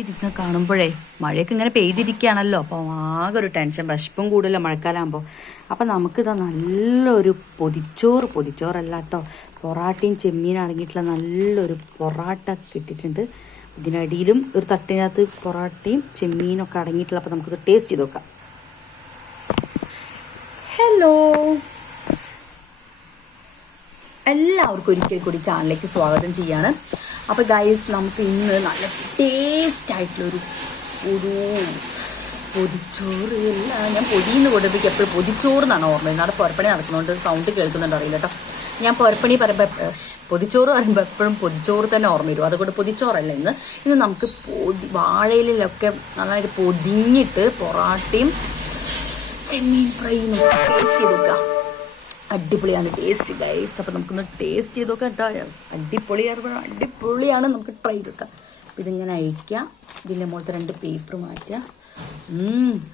ഇരുന്ന് കാണുമ്പോഴേ മഴയൊക്കെ ഇങ്ങനെ പെയ്തിരിക്കുകയാണല്ലോ. അപ്പോൾ ആകെ ഒരു ടെൻഷൻ വിശപ്പും കൂടുതലോ മഴക്കാലാകുമ്പോൾ അപ്പൊ നമുക്കിതാ നല്ലൊരു പൊതിച്ചോറ് പൊതിച്ചോറല്ല കേട്ടോ പൊറാട്ടയും ചെമ്മീനും അടങ്ങിയിട്ടുള്ള നല്ലൊരു പൊറാട്ട കിട്ടിയിട്ടുണ്ട്. ഇതിനടിയിലും ഒരു തട്ടിനകത്ത് പൊറാട്ടയും ചെമ്മീനും ഒക്കെ അടങ്ങിയിട്ടുള്ള അപ്പോൾ നമുക്കിത് ടേസ്റ്റ് ചെയ്ത് നോക്കാം. ഹലോ എല്ലാവർക്കും ഒരിക്കൽ കൂടി ചാനലിലേക്ക് സ്വാഗതം ചെയ്യാണ്. അപ്പോൾ ഗൈസ് നമുക്ക് ഇന്ന് നല്ല ടേസ്റ്റ് ആയിട്ടുള്ളൊരു ഒരു പൊതിച്ചോറ് ഞാൻ പൊതിന്ന് കൊടുപ്പിക്കും എപ്പോഴും പൊതിച്ചോറ് എന്നാണ് ഓർമ്മ ഇന്നാടെ പുറപ്പണി നടക്കുന്നതുകൊണ്ട് സൗണ്ട് കേൾക്കുന്നുണ്ടോ അറിയില്ല കേട്ടോ. ഞാൻ പുറപ്പണി പറയുമ്പോൾ പൊതിച്ചോറ് പറയുമ്പോൾ എപ്പോഴും പൊതിച്ചോറ് തന്നെ ഓർമ്മ വരും. അതുകൊണ്ട് പൊതിച്ചോറല്ല ഇന്ന്. ഇന്ന് നമുക്ക് പൊതി വാഴയിലൊക്കെ നന്നായിട്ട് പൊതിഞ്ഞിട്ട് പൊറാട്ടയും ചെമ്മീൻ ഫ്രൈയും ടേസ്റ്റ് ചെയ്ത് അടിപൊളിയാണ് ടേസ്റ്റ് ഗൈസ് അപ്പം നമുക്കൊന്ന് ടേസ്റ്റ് ചെയ്ത് നോക്കാം കേട്ടോ അടിപൊളിയാണ് അടിപൊളിയാണ്. നമുക്ക് ട്രൈ ചെയ്ത് നോക്കാം ഇതിങ്ങനെ അഴിക്കാം. ഇതിന്റെ മുകളിലത്തെ രണ്ട് പേപ്പർ മാറ്റുക.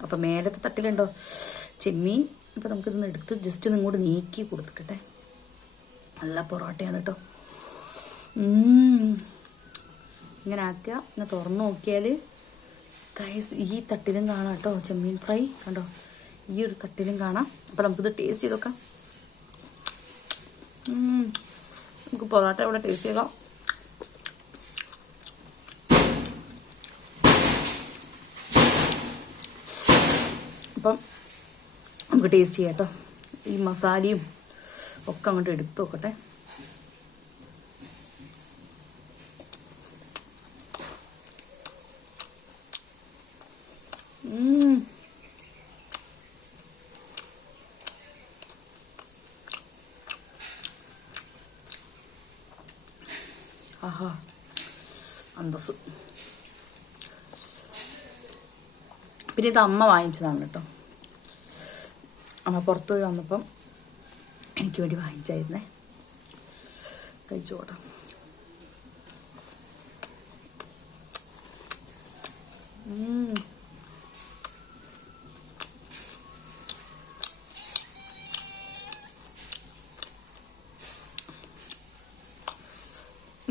അപ്പം മേലത്തെ തട്ടിലുണ്ടോ? ചെമ്മീൻ. അപ്പം നമുക്കിതൊന്ന് എടുത്ത് ജസ്റ്റ് ഒന്ന് ഇങ്ങോട്ട് നീക്കി കൊടുത്തിക്കട്ടെ. നല്ല പൊറോട്ടയാണ് കേട്ടോ ഇങ്ങനെ ആക്കുക. ഇങ്ങനെ തുറന്ന് നോക്കിയാൽ ഗൈസ് ഈ തട്ടിലും കാണാം കേട്ടോ ചെമ്മീൻ ഫ്രൈ. കണ്ടോ? ഈ ഒരു തട്ടിലും കാണാം. അപ്പം നമുക്കിത് ടേസ്റ്റ് ചെയ്ത് നോക്കാം. നമുക്ക് പൊറോട്ട ഇവിടെ ടേസ്റ്റ് ചെയ്യാം അപ്പം നമുക്ക് ടേസ്റ്റ് ചെയ്യാം കേട്ടോ ഈ മസാലയും ഒക്കെ അങ്ങോട്ട് എടുത്തു നോക്കട്ടെ. ഉം. അന്തസ് പിന്നെ ഇത് അമ്മ വാങ്ങിച്ചതാണ് കേട്ടോ. അമ്മ പുറത്തു പോയി വന്നപ്പം എനിക്ക് വേണ്ടി വാങ്ങിച്ചായിരുന്നേ. കഴിച്ചോട്ടെ. ഉം.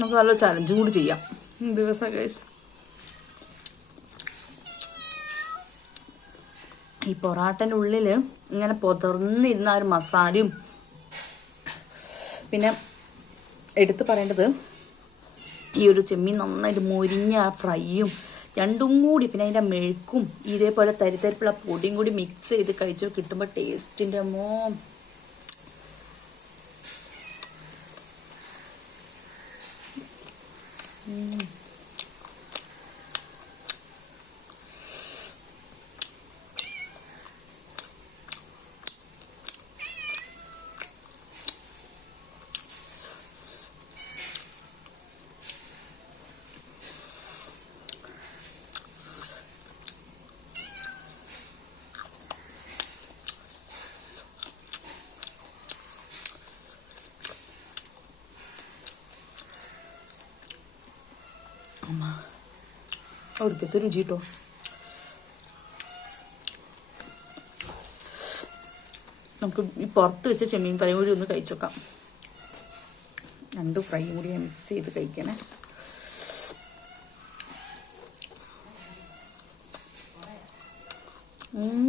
നമുക്ക് നല്ല ചലഞ്ചും കൂടി ചെയ്യാം. ദിവസം ഗൈസ് ഈ പൊറാട്ടന്റെ ഉള്ളിൽ ഇങ്ങനെ പൊതർന്നിരുന്ന ആ ഒരു മസാലയും പിന്നെ എടുത്തു പറയേണ്ടത് ഈ ഒരു ചെമ്മീൻ നന്നായിട്ട് മുരിഞ്ഞ ആ ഫ്രൈയും രണ്ടും കൂടി പിന്നെ അതിന്റെ മെഴുക്കും ഇതേപോലെ തരിത്തരിപ്പുള്ള പൊടിയും കൂടി മിക്സ് ചെയ്ത് കഴിച്ച് കിട്ടുമ്പോൾ ടേസ്റ്റിന്റെ മോ 嗯。അമ്മ. അവിടുത്തെ രുചി നമുക്ക് ഈ പുറത്ത് വെച്ച ചെമ്മീൻ പറയും കൂടി ഒന്ന് കഴിച്ചേക്കാം. രണ്ട് ഫ്രൈ കൂടി ഞാൻ മിക്സ് ചെയ്ത് കഴിക്കണേ. ഉം.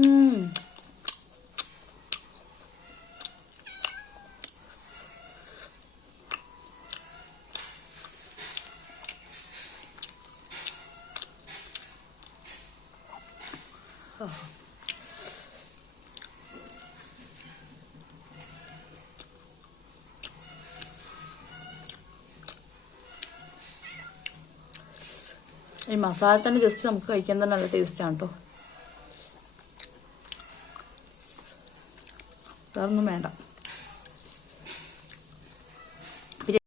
ഈ മസാല തന്നെ ജസ്റ്റ് നമുക്ക് കഴിക്കാൻ തന്നെ നല്ല ടേസ്റ്റാണ് കേട്ടോ വേറൊന്നും വേണ്ട.